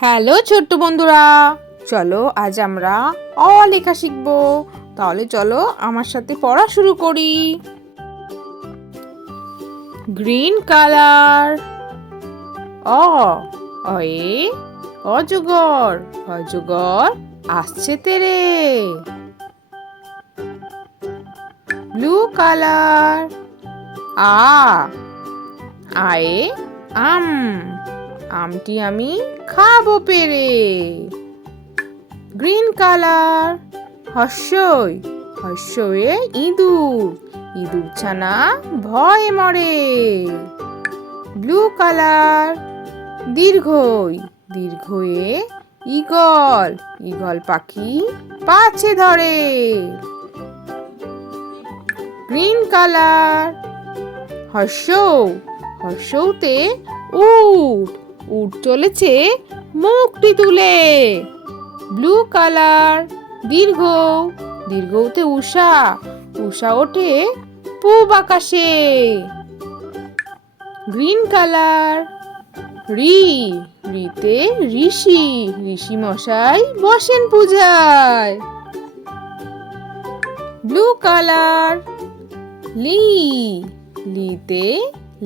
Hello ছোট্ট বন্ধুরা, চলো আজ আমরা অ লেখা শিখবো। তাহলে চলো আমার সাথে পড়া শুরু করি। Green colour. অ অয়ে অজগর, অজগর আসছে তেরে। Blue colour. আ আয়ে আম, আমটি আমি খাবো পেরে। Green colour. হর্ষই হর্ষয়ে ইঁদুর, ইঁদুর ছানা ভয়ে মরে। Blue colour. দীর্ঘই দীর্ঘয়ে ঈগল, ঈগল পাখি পাছে ধরে। Green colour. হর্ষৌ হর্ষৌতে উট, উট চলেছে মুখটি তুলে। Blue colour. দীর্ঘ দীর্ঘতে উষা, উষা ওঠে পূব আকাশে। Green colour. রি রিতে ঋষি, ঋষি মশাই বসেন পূজায়। Blue colour. লি লিতে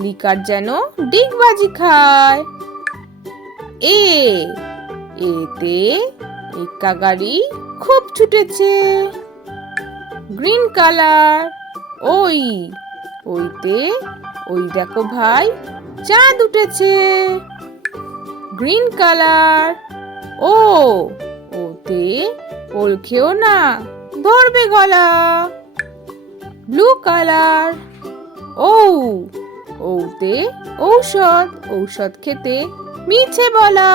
লিকার যেন ডিগবাজি খায়। এ এতে এক্কা গাড়ি খুব ছুটেছে। Green colour. ওই ওইতে ওই দেখো ভাই চাঁদ উঠেছে। Green colour. ও ওতে ওল খেও না, ধরবে গলা। Blue colour. ও ওতে ঔষধ, ঔষধ খেতে মিছে বলা।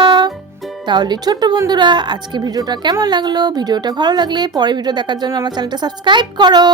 তাহলে ছোট্ট বন্ধুরা, আজকে ভিডিওটা কেমন লাগলো? ভিডিওটা ভালো লাগলে পরের ভিডিও দেখার জন্য আমার চ্যানেলটা সাবস্ক্রাইব করো।